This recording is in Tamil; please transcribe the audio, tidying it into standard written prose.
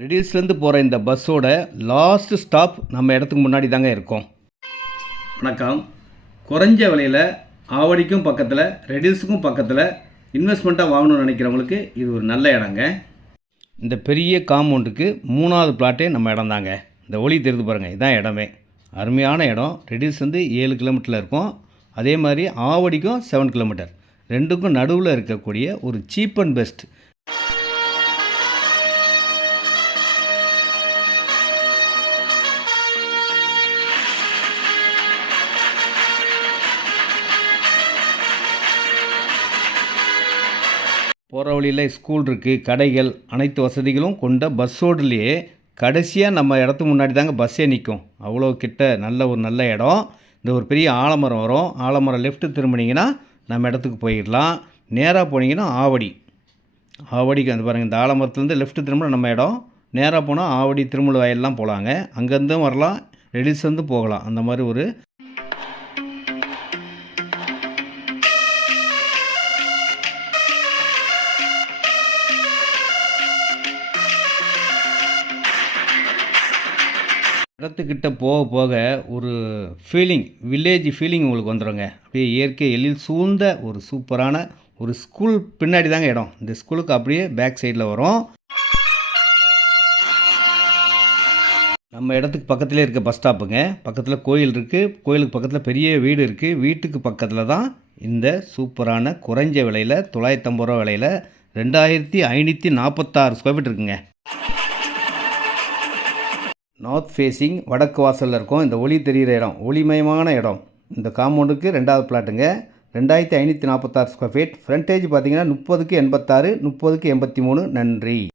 ரெடில்ஸ்லேருந்து போகிற இந்த பஸ்ஸோட லாஸ்ட் ஸ்டாப் நம்ம இடத்துக்கு முன்னாடி தாங்க இருக்கோம். வணக்கம். குறைஞ்ச விலையில் ஆவடிக்கும் பக்கத்தில் ரெடில்ஸுக்கும் பக்கத்தில் இன்வெஸ்ட்மெண்ட்டாக வாங்கணும்னு நினைக்கிறவங்களுக்கு இது ஒரு நல்ல இடங்க. இந்த பெரிய காம்பவுண்டுக்கு 3வது பிளாட்டே நம்ம இடம் தாங்க. இந்த ஒளி தெரிந்து பாருங்கள், இதுதான் இடமே. அருமையான இடம். ரெடில்ஸ் வந்து 7 கிலோமீட்டரில் இருக்கும். அதே மாதிரி ஆவடிக்கும் 7 கிலோமீட்டர். ரெண்டுக்கும் நடுவில் இருக்கக்கூடிய ஒரு சீப் அண்ட் பெஸ்ட். போகிற வழியில் ஸ்கூல் இருக்குது, கடைகள், அனைத்து வசதிகளும் கொண்ட பஸ் ரோடுலேயே கடைசியாக நம்ம இடத்துக்கு முன்னாடி தாங்க பஸ்ஸே நிற்கும். அவ்வளோ கிட்ட நல்ல இடம். இந்த ஒரு பெரிய ஆலமரம் வரும். ஆலமரம் லெஃப்ட்டு திரும்பினீங்கன்னா நம்ம இடத்துக்கு போயிடலாம். நேராக போனீங்கன்னா ஆவடிக்கு வந்து பாருங்கள், இந்த ஆலமரத்துலேருந்து லெஃப்ட்டு திரும்பினா நம்ம இடம். நேராக போனால் ஆவடி திருமூல வயல்லாம் போகலாங்க. அங்கேருந்தும் வரலாம், ரெடில்ஸ்லேருந்து போகலாம். அந்த மாதிரி ஒரு இடத்துக்கிட்ட போக போக ஒரு ஃபீலிங், வில்லேஜ் ஃபீலிங் உங்களுக்கு வந்துடுங்க. அப்படியே இயற்கை எழில் சூழ்ந்த ஒரு சூப்பரான ஒரு ஸ்கூல் பின்னாடி தாங்க இடம். இந்த ஸ்கூலுக்கு அப்படியே பேக் சைடில் வரும். நம்ம இடத்துக்கு பக்கத்துலேயே இருக்க பஸ் ஸ்டாப்புங்க. பக்கத்தில் கோயில் இருக்குது. கோயிலுக்கு பக்கத்தில் பெரிய வீடு இருக்குது. வீட்டுக்கு பக்கத்தில் தான் இந்த சூப்பரான குறைஞ்ச விலையில் 950 ரூபா விலையில் 2546 ஸ்கொயர் ஃபீட் இருக்குங்க. நார்த் ஃபேஸிங் வடக்கு வாசலில் இருக்கும். இந்த ஒளி தெரிகிற இடம் ஒளிமயமான இடம். இந்த காம்பவுண்டுக்கு 2வது பிளாட்டுங்க. 2546 ஸ்கொயர் ஃபீட். ஃப்ரண்டேஜ் பார்த்தீங்கன்னா 30க்கு 86, 30க்கு 83. நன்றி.